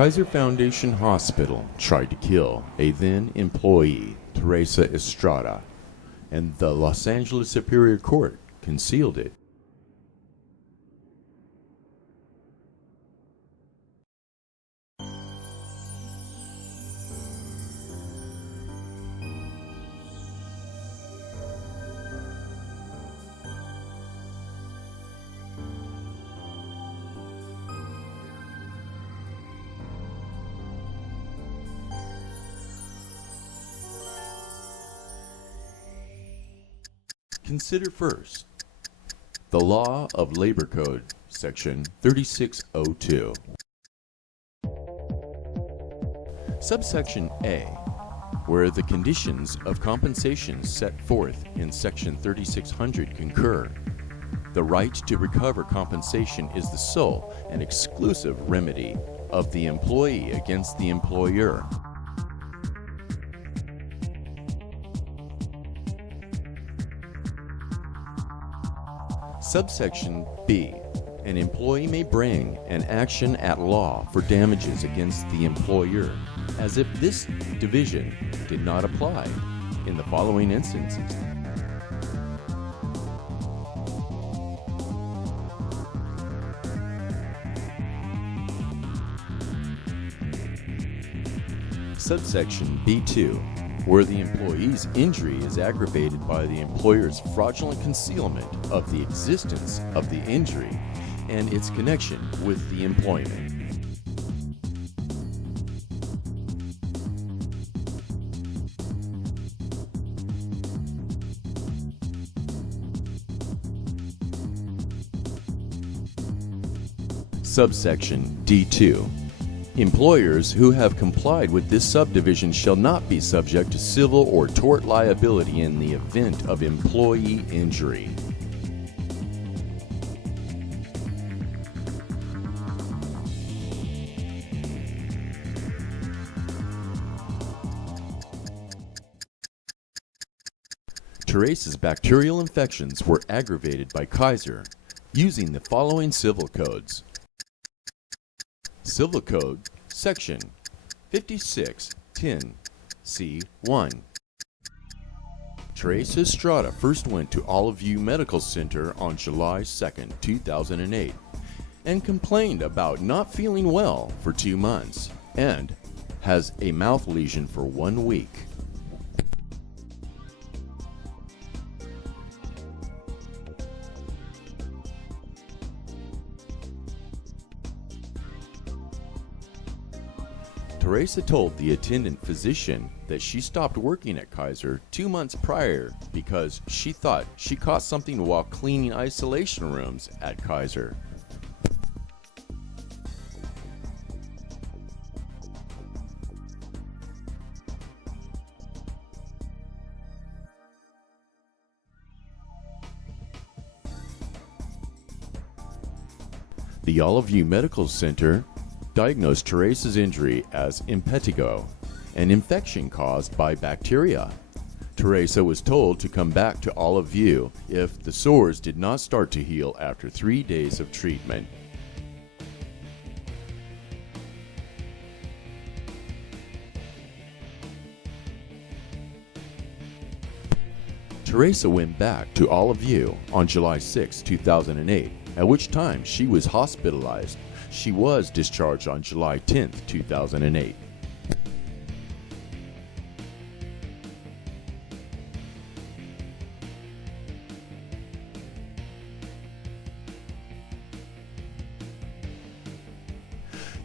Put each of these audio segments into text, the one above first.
Kaiser Foundation Hospital tried to kill a then employee, Teresa Estrada, and the Los Angeles Superior Court concealed it. Consider first the Law of Labor Code, Section 3602. Subsection A, where the conditions of compensation set forth in Section 3600 concur. The right to recover compensation is the sole and exclusive remedy of the employee against the employer. Subsection B, an employee may bring an action at law for damages against the employer, as if this division did not apply in the following instances. Subsection B2, where the employee's injury is aggravated by the employer's fraudulent concealment of the existence of the injury and its connection with the employment. Subsection D2. Employers who have complied with this subdivision shall not be subject to civil or tort liability in the event of employee injury. Teresa's bacterial infections were aggravated by Kaiser using the following civil codes. Civil Code, Section 5610, C1. Teresa Estrada first went to Olive View Medical Center on July 2, 2008, and complained about not feeling well for 2 months and has a mouth lesion for 1 week. Teresa told the attendant physician that she stopped working at Kaiser 2 months prior because she thought she caught something while cleaning isolation rooms at Kaiser. The Olive View Medical Center diagnosed Teresa's injury as impetigo, an infection caused by bacteria. Teresa was told to come back to Olive View if the sores did not start to heal after 3 days of treatment. Teresa went back to Olive View on July 6, 2008, at which time she was hospitalized. She was discharged on July 10, 2008.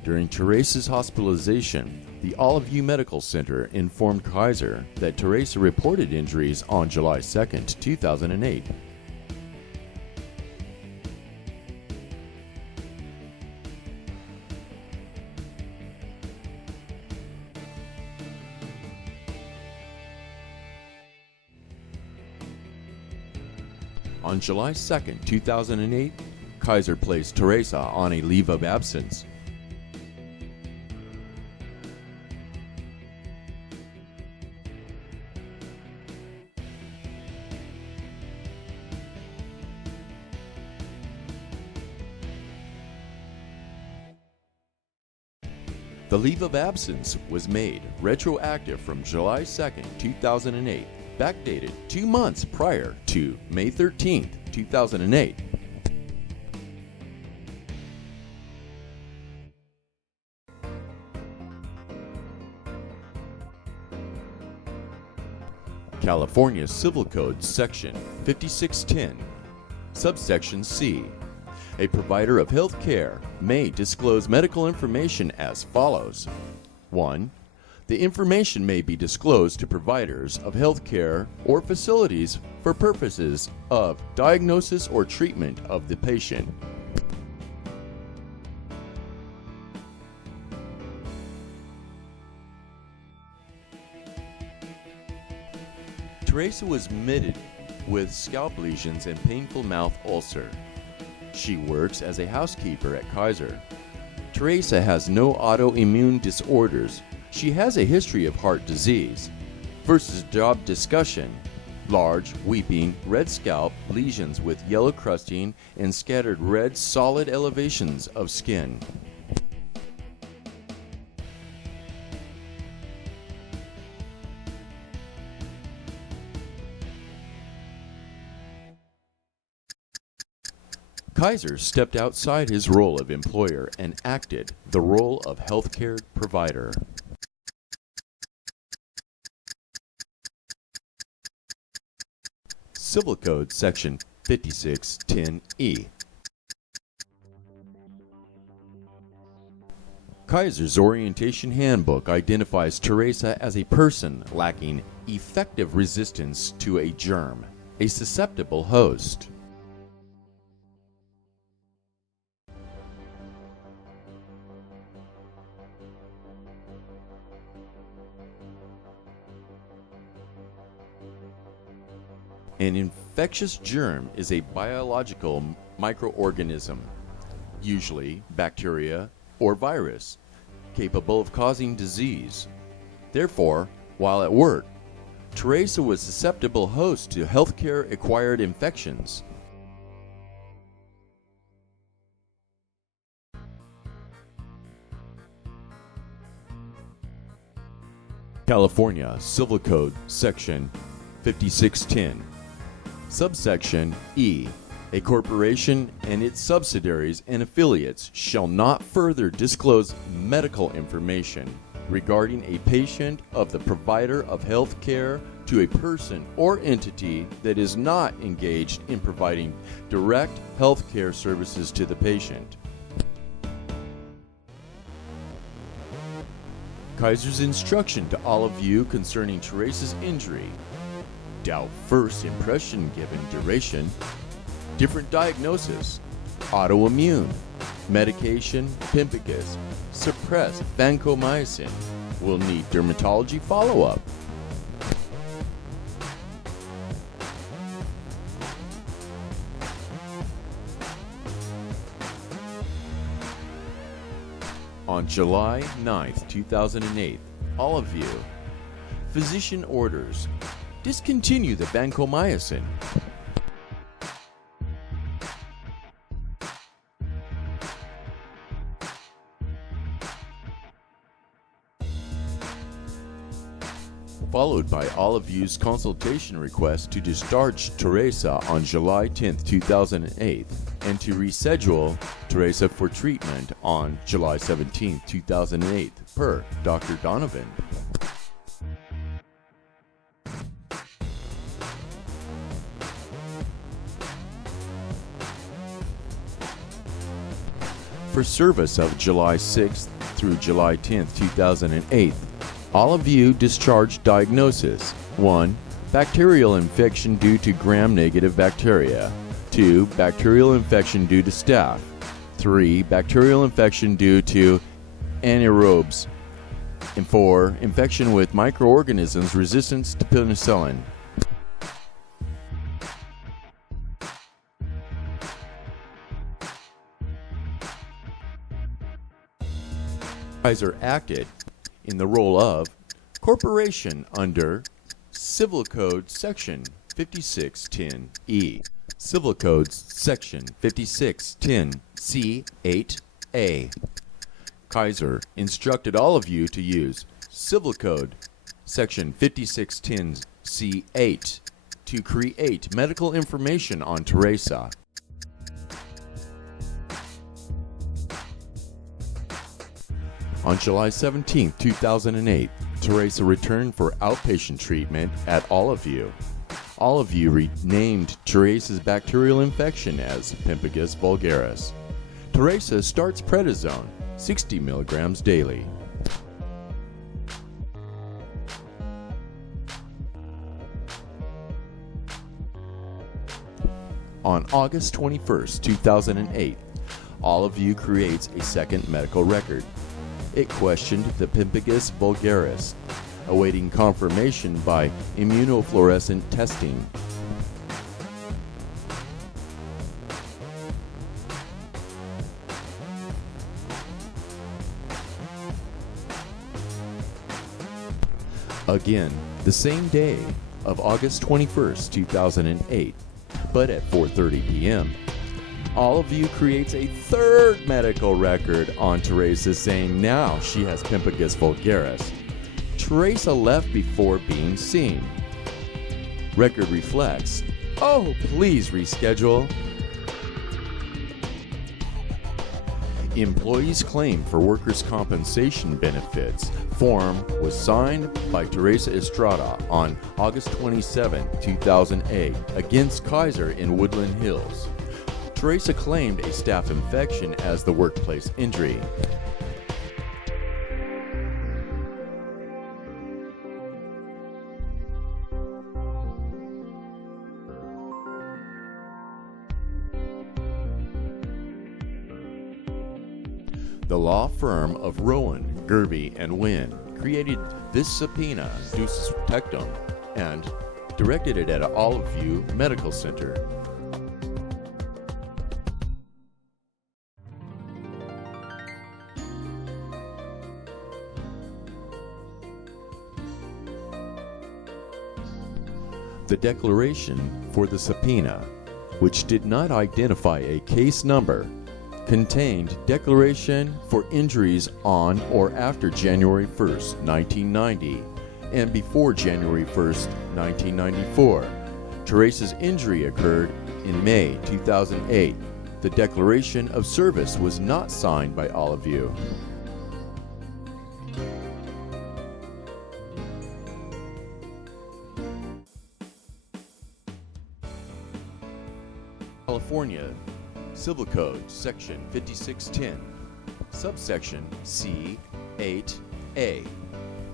During Teresa's hospitalization, the Olive View Medical Center informed Kaiser that Teresa reported injuries on July 2, 2008. On July 2, 2008, Kaiser placed Teresa on a leave of absence. The leave of absence was made retroactive from July 2nd, 2008, backdated 2 months prior to May 13th, 2008. California Civil Code Section 5610, subsection C. A provider of health care may disclose medical information as follows. 1. The information may be disclosed to providers of health care or facilities for purposes of diagnosis or treatment of the patient. Teresa was admitted with scalp lesions and painful mouth ulcer. She works as a housekeeper at Kaiser. Teresa has no autoimmune disorders. She has a history of heart disease. Versus job discussion: large, weeping, red scalp, lesions with yellow crusting and scattered red solid elevations of skin. Kaiser stepped outside his role of employer and acted the role of healthcare provider. Civil Code Section 5610E. Kaiser's Orientation Handbook identifies Teresa as a person lacking effective resistance to a germ, a susceptible host. An infectious germ is a biological microorganism, usually bacteria or virus, capable of causing disease. Therefore, while at work, Teresa was a susceptible host to healthcare acquired infections. California Civil Code Section 5610. Subsection E. A corporation and its subsidiaries and affiliates shall not further disclose medical information regarding a patient of the provider of health care to a person or entity that is not engaged in providing direct health care services to the patient. Kaiser's instruction to all of you concerning Teresa's injury: doubt first impression given duration, different diagnosis, autoimmune, medication, pemphigus, suppressed vancomycin, will need dermatology follow-up. On July 9th, 2008, all of you, physician orders: discontinue the vancomycin. Followed by all of you's consultation request to discharge Teresa on July 10th, 2008, and to reschedule Teresa for treatment on July 17th, 2008, per Dr. Donovan. For service of July 6th through July 10th, 2008, all of you discharged diagnosis: 1. Bacterial infection due to gram-negative bacteria. 2. Bacterial infection due to staph. 3. Bacterial infection due to anaerobes. And 4. Infection with microorganisms resistant to penicillin. Kaiser acted in the role of corporation under Civil Code Section 5610E, Civil Code Section 5610C8A. Kaiser instructed all of you to use Civil Code Section 5610 C8 to create medical information on Teresa. On July 17, 2008, Teresa returned for outpatient treatment at All of You. All of You renamed Teresa's bacterial infection as Pemphigus vulgaris. Teresa starts prednisone, 60 milligrams daily. On August 21, 2008, All of You creates a second medical record. It questioned the Pemphigus vulgaris, awaiting confirmation by immunofluorescent testing. Again, the same day of August 21st, 2008, but at 4:30 p.m., All of You creates a third medical record on Teresa saying now she has Pemphigus vulgaris. Teresa left before being seen. Record reflects, "Oh, please reschedule." Employees' claim for workers' compensation benefits form was signed by Teresa Estrada on August 27, 2008 against Kaiser in Woodland Hills. Teresa claimed a staph infection as the workplace injury. The law firm of Rowan, Gervey, and Wynn created this subpoena, ducis tectum, and directed it at All of You Medical Center. The declaration for the subpoena, which did not identify a case number, contained declaration for injuries on or after January 1st, 1990, and before January 1st, 1994. Teresa's injury occurred in May 2008. The declaration of service was not signed by All of You. California Civil Code Section 5610, subsection C8A.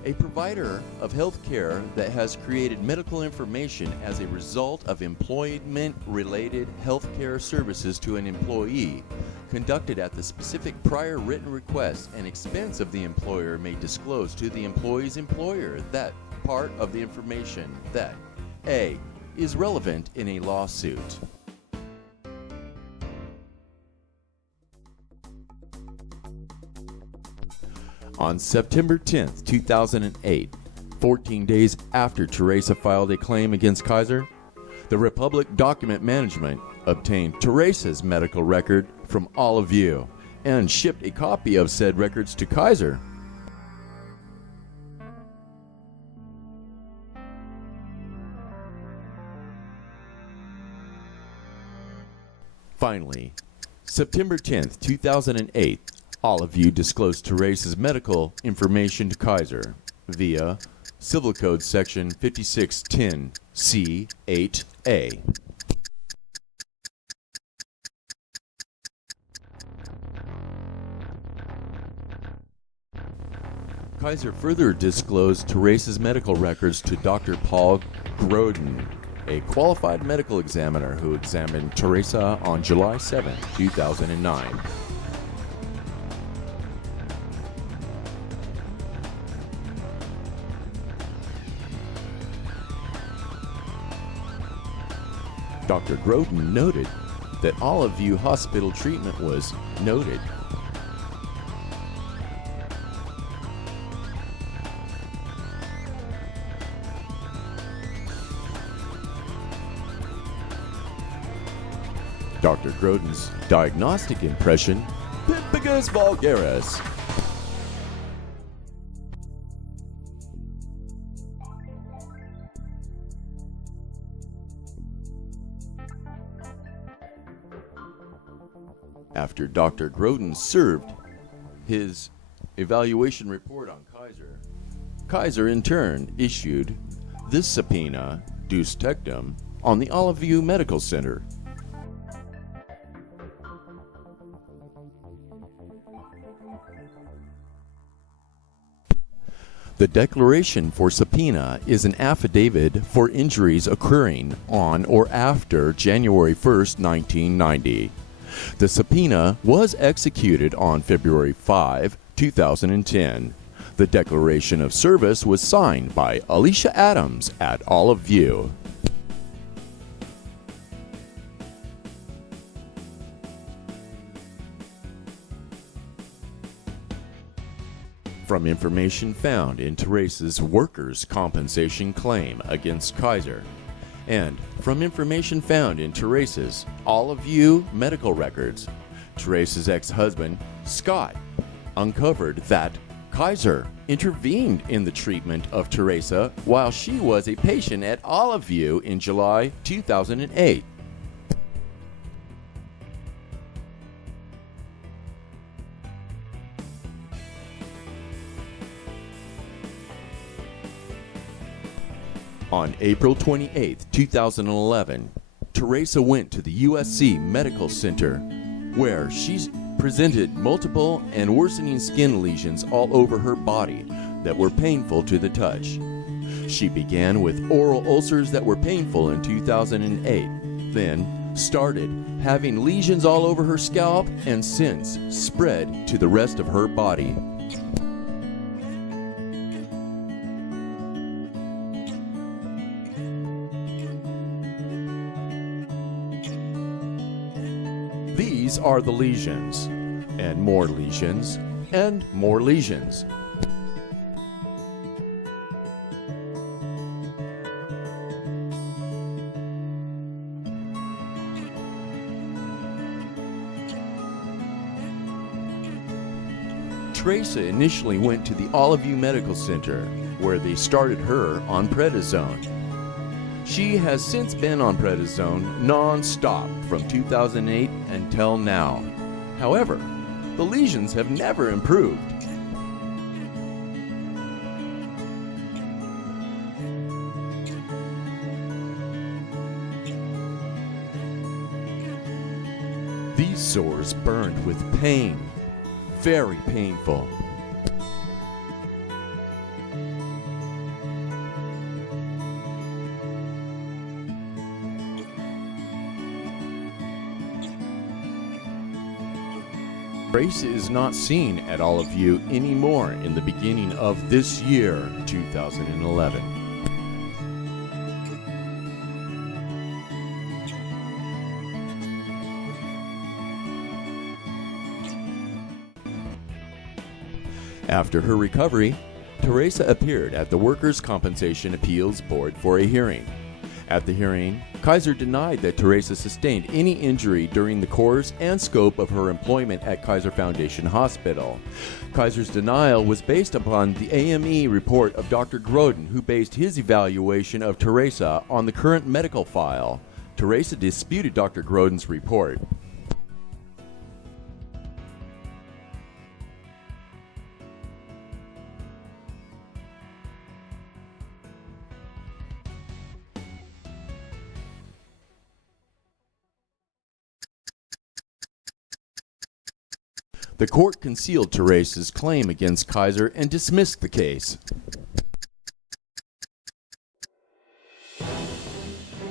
A provider of health care that has created medical information as a result of employment-related health care services to an employee conducted at the specific prior written request and expense of the employer may disclose to the employee's employer that part of the information that A. is relevant in a lawsuit. On September 10, 2008, 14 days after Teresa filed a claim against Kaiser, the Republic Document Management obtained Teresa's medical record from All of You and shipped a copy of said records to Kaiser. Finally, September 10, 2008, All of You disclosed Teresa's medical information to Kaiser via Civil Code Section 5610 C8A. Kaiser further disclosed Teresa's medical records to Dr. Paul Grodin, a qualified medical examiner who examined Teresa on July 7, 2009. Dr. Grodin noted that All of You hospital treatment was noted. Dr. Grodin's diagnostic impression, Pemphigus vulgaris. After Dr. Groden served his evaluation report on Kaiser, Kaiser in turn issued this subpoena, Deus Tectum, on the Olive View Medical Center. The declaration for subpoena is an affidavit for injuries occurring on or after January 1st, 1990. The subpoena was executed on February 5, 2010. The declaration of service was signed by Alicia Adams at Olive View. From information found in Teresa's workers' compensation claim against Kaiser, and from information found in Teresa's Olive View medical records, Teresa's ex-husband, Scott, uncovered that Kaiser intervened in the treatment of Teresa while she was a patient at Olive View in July 2008. On April 28, 2011, Teresa went to the USC Medical Center, where she presented multiple and worsening skin lesions all over her body that were painful to the touch. She began with oral ulcers that were painful in 2008, then started having lesions all over her scalp and since spread to the rest of her body. These are the lesions, and more lesions, and more lesions. Teresa initially went to the Olive View Medical Center, where they started her on prednisone. She has since been on prednisone non-stop from 2008 until now. However, the lesions have never improved. These sores burned with pain, very painful. Teresa is not seen at Olive View anymore in the beginning of this year, 2011. After her recovery, Teresa appeared at the Workers' Compensation Appeals Board for a hearing. At the hearing, Kaiser denied that Teresa sustained any injury during the course and scope of her employment at Kaiser Foundation Hospital. Kaiser's denial was based upon the AME report of Dr. Groden, who based his evaluation of Teresa on the current medical file. Teresa disputed Dr. Groden's report. The court concealed Teresa's claim against Kaiser and dismissed the case.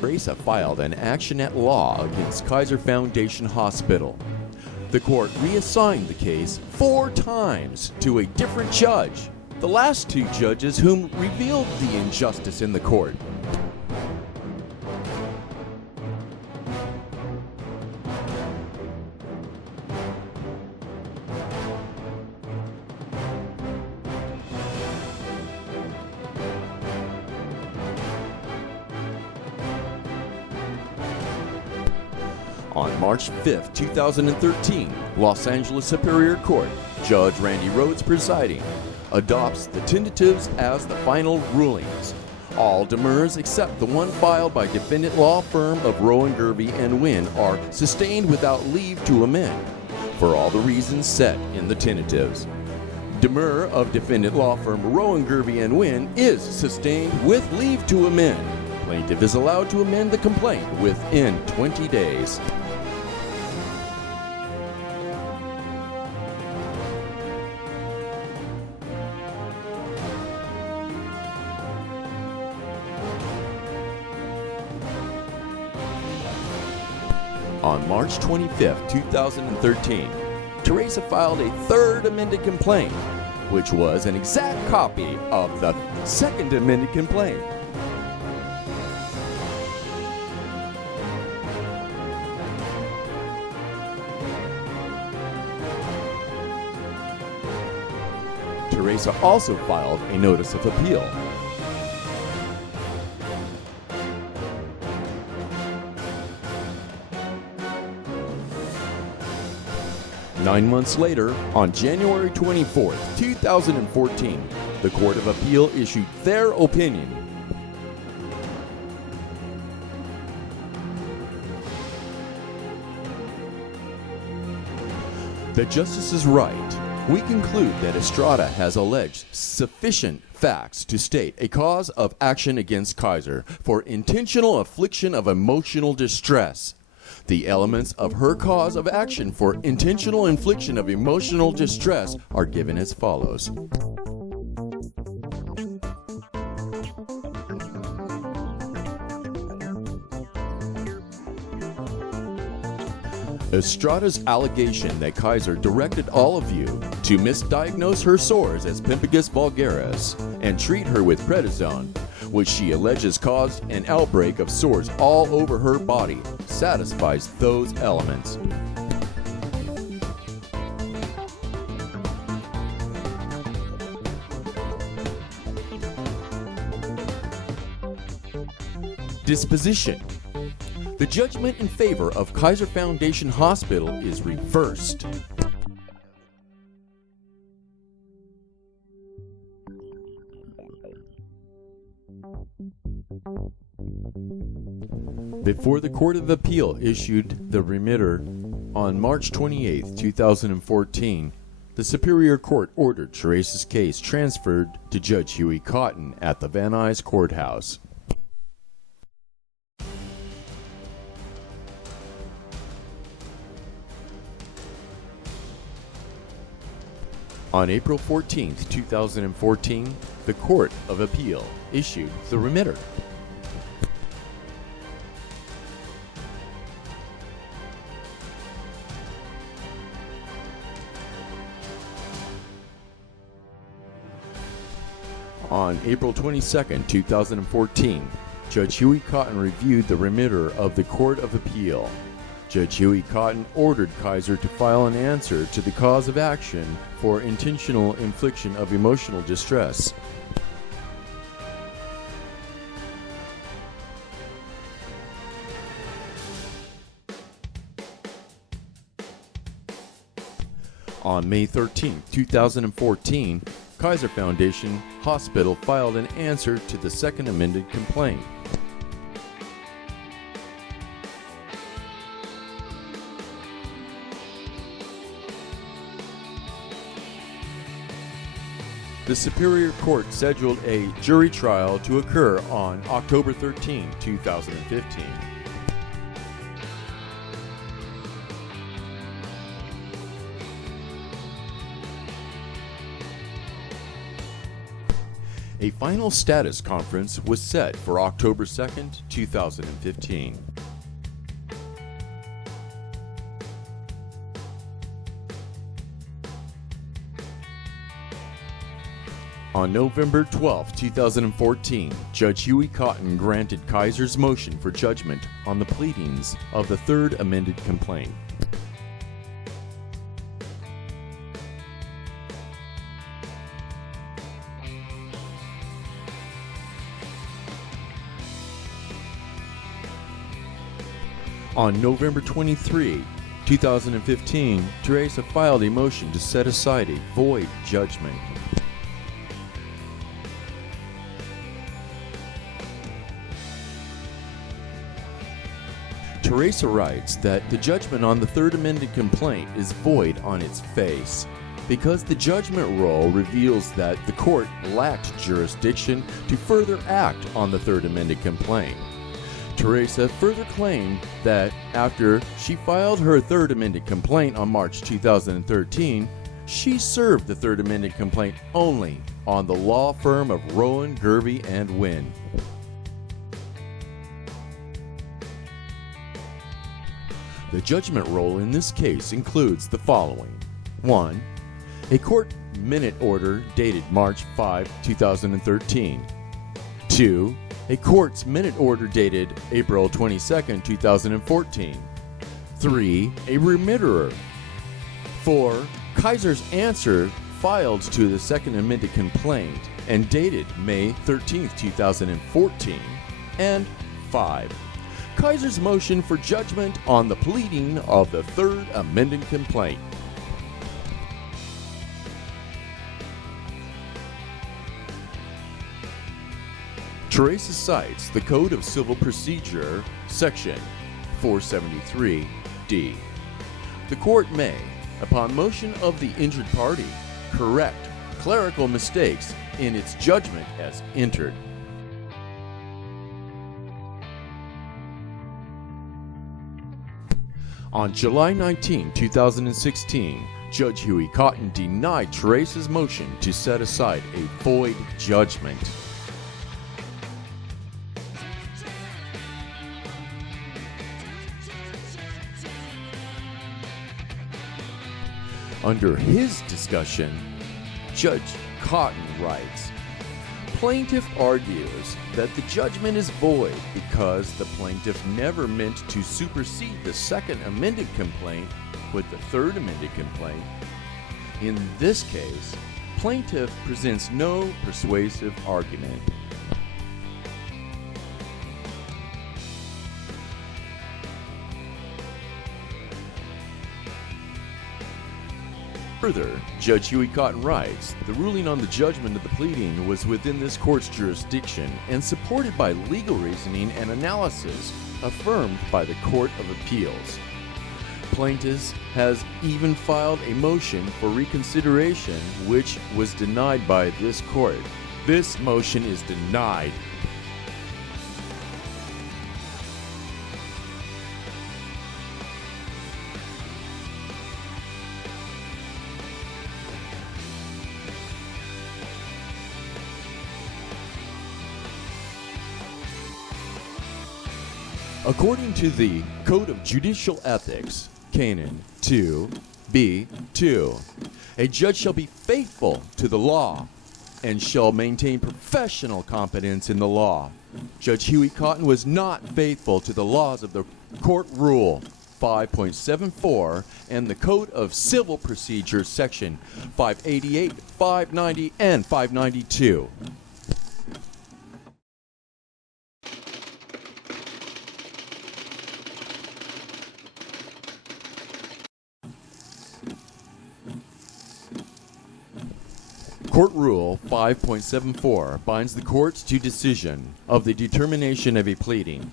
Teresa filed an action at law against Kaiser Foundation Hospital. The court reassigned the case 4 times to a different judge, the last 2 judges whom revealed the injustice in the court. On March 5, 2013, Los Angeles Superior Court, Judge Randy Rhodes presiding, adopts the tentatives as the final rulings. All demurs except the one filed by defendant law firm of Rowan, Gervey, and Wynn are sustained without leave to amend. for all the reasons set in the tentatives. Demur of defendant law firm Rowan, Gervey & Wynn is sustained with leave to amend. Plaintiff is allowed to amend the complaint within 20 days. On March 25, 2013, Teresa filed a third amended complaint, which was an exact copy of the second amended complaint. Teresa also filed a notice of appeal. Nine months later, on January 24, 2014, the Court of Appeal issued their opinion. The justice is right. We conclude that Estrada has alleged sufficient facts to state a cause of action against Kaiser for intentional affliction of emotional distress. The elements of her cause of action for intentional infliction of emotional distress are given as follows. Estrada's allegation that Kaiser directed all of you to misdiagnose her sores as pemphigus vulgaris and treat her with prednisone, which she alleges caused an outbreak of sores all over her body, satisfies those elements. Disposition. The judgment in favor of Kaiser Foundation Hospital is reversed. Before the Court of Appeal issued the remitter on March 28, 2014, the Superior Court ordered Teresa's case transferred to Judge Huey Cotton at the Van Nuys Courthouse. On April 14, 2014, the Court of Appeal issued the remitter. On April 22, 2014, Judge Huey Cotton reviewed the remitter of the Court of Appeal. Judge Huey Cotton ordered Kaiser to file an answer to the cause of action for intentional infliction of emotional distress. On May 13, 2014, Kaiser Foundation Hospital filed an answer to the second amended complaint. The Superior Court scheduled a jury trial to occur on October 13, 2015. A final status conference was set for October 2, 2015. On November 12, 2014, Judge Huey Cotton granted Kaiser's motion for judgment on the pleadings of the third amended complaint. On November 23, 2015, Teresa filed a motion to set aside a void judgment. Teresa writes that the judgment on the third amended complaint is void on its face because the judgment roll reveals that the court lacked jurisdiction to further act on the third amended complaint. Teresa further claimed that after she filed her third amended complaint on March 2013, she served the third amended complaint only on the law firm of Rowan, Gervey, and Wynn. The judgment roll in this case includes the following. 1. A court minute order dated March 5, 2013. 2. A court's minute order dated April 22, 2014. 3. A remitterer. 4. Kaiser's answer filed to the second amended complaint and dated May 13, 2014. And 5. Kaiser's motion for judgment on the pleading of the third amended complaint. Teresa cites the Code of Civil Procedure, Section 473D. The court may, upon motion of the injured party, correct clerical mistakes in its judgment as entered. On July 19, 2016, Judge Huey Cotton denied Teresa's motion to set aside a void judgment. Under his discussion, Judge Cotton writes, "Plaintiff argues that the judgment is void because the plaintiff never meant to supersede the second amended complaint with the third amended complaint. In this case, plaintiff presents no persuasive argument." Further, Judge Huey Cotton writes, "The ruling on the judgment of the pleading was within this court's jurisdiction and supported by legal reasoning and analysis affirmed by the Court of Appeals. Plaintiff has even filed a motion for reconsideration, which was denied by this court. This motion is denied." According to the Code of Judicial Ethics, Canon 2b2, a judge shall be faithful to the law and shall maintain professional competence in the law. Judge Huey Cotton was not faithful to the laws of the Court Rule 5.74 and the Code of Civil Procedure, Section 588, 590, and 592. Court Rule 5.74 binds the courts to decision of the determination of a pleading.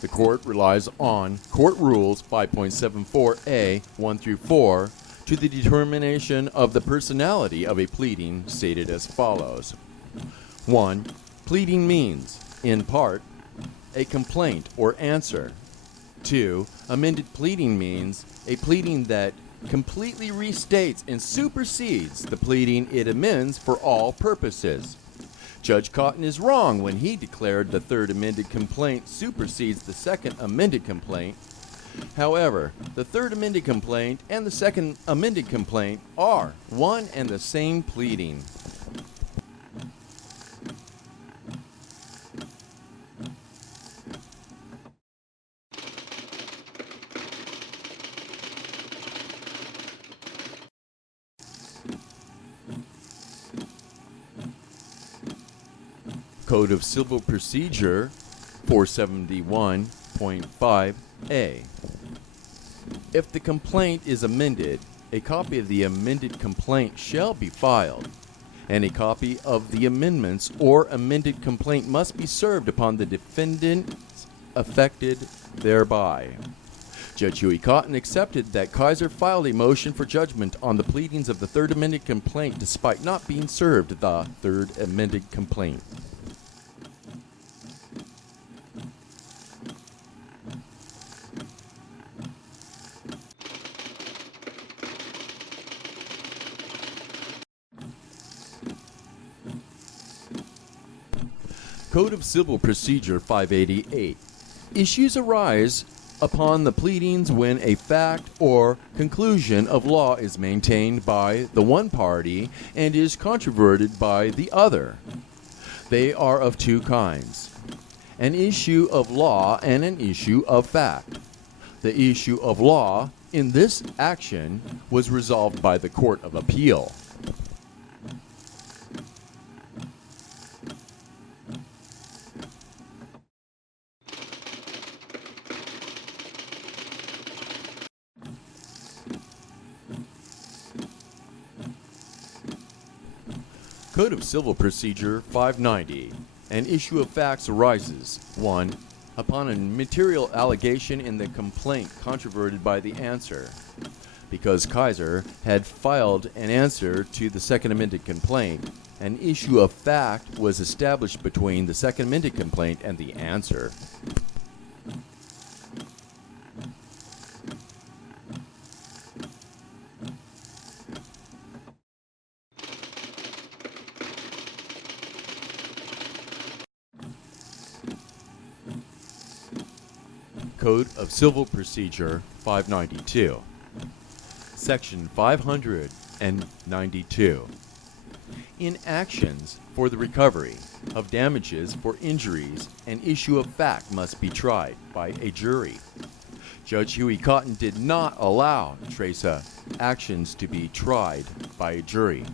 The court relies on Court Rules 5.74a 1 through 4 to the determination of the personality of a pleading, stated as follows. 1. Pleading means, in part, a complaint or answer. 2. Amended pleading means a pleading that completely restates and supersedes the pleading it amends for all purposes. Judge Cotton is wrong when he declared the third amended complaint supersedes the second amended complaint. However, the third amended complaint and the second amended complaint are one and the same pleading. Code of Civil Procedure 471.5a. If the complaint is amended, a copy of the amended complaint shall be filed, and a copy of the amendments or amended complaint must be served upon the defendant's affected thereby. Judge Huey Cotton accepted that Kaiser filed a motion for judgment on the pleadings of the third amended complaint despite not being served the third amended complaint. Code of Civil Procedure 588. Issues arise upon the pleadings when a fact or conclusion of law is maintained by the one party and is controverted by the other. They are of two kinds: an issue of law and an issue of fact. The issue of law in this action was resolved by the Court of Appeal. Code of Civil Procedure 590. An issue of facts arises: 1. Upon a material allegation in the complaint controverted by the answer. Because Kaiser had filed an answer to the second amended complaint, an issue of fact was established between the second amended complaint and the answer. Code of Civil Procedure 592. Section 592. In actions for the recovery of damages for injuries, an issue of fact must be tried by a jury. Judge Huey Cotton did not allow Teresa actions to be tried by a jury.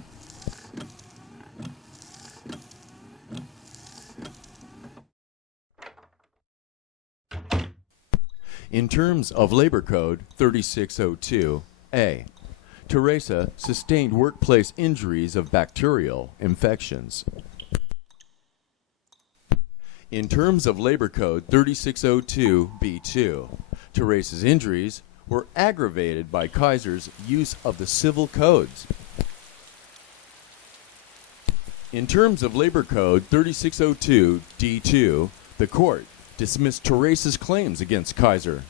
In terms of Labor Code 3602A, Teresa sustained workplace injuries of bacterial infections. In terms of Labor Code 3602B2, Teresa's injuries were aggravated by Kaiser's use of the civil codes. In terms of Labor Code 3602D2, the court dismissed Teresa's claims against Kaiser.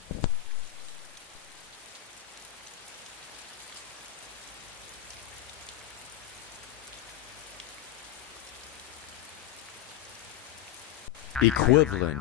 Equivalent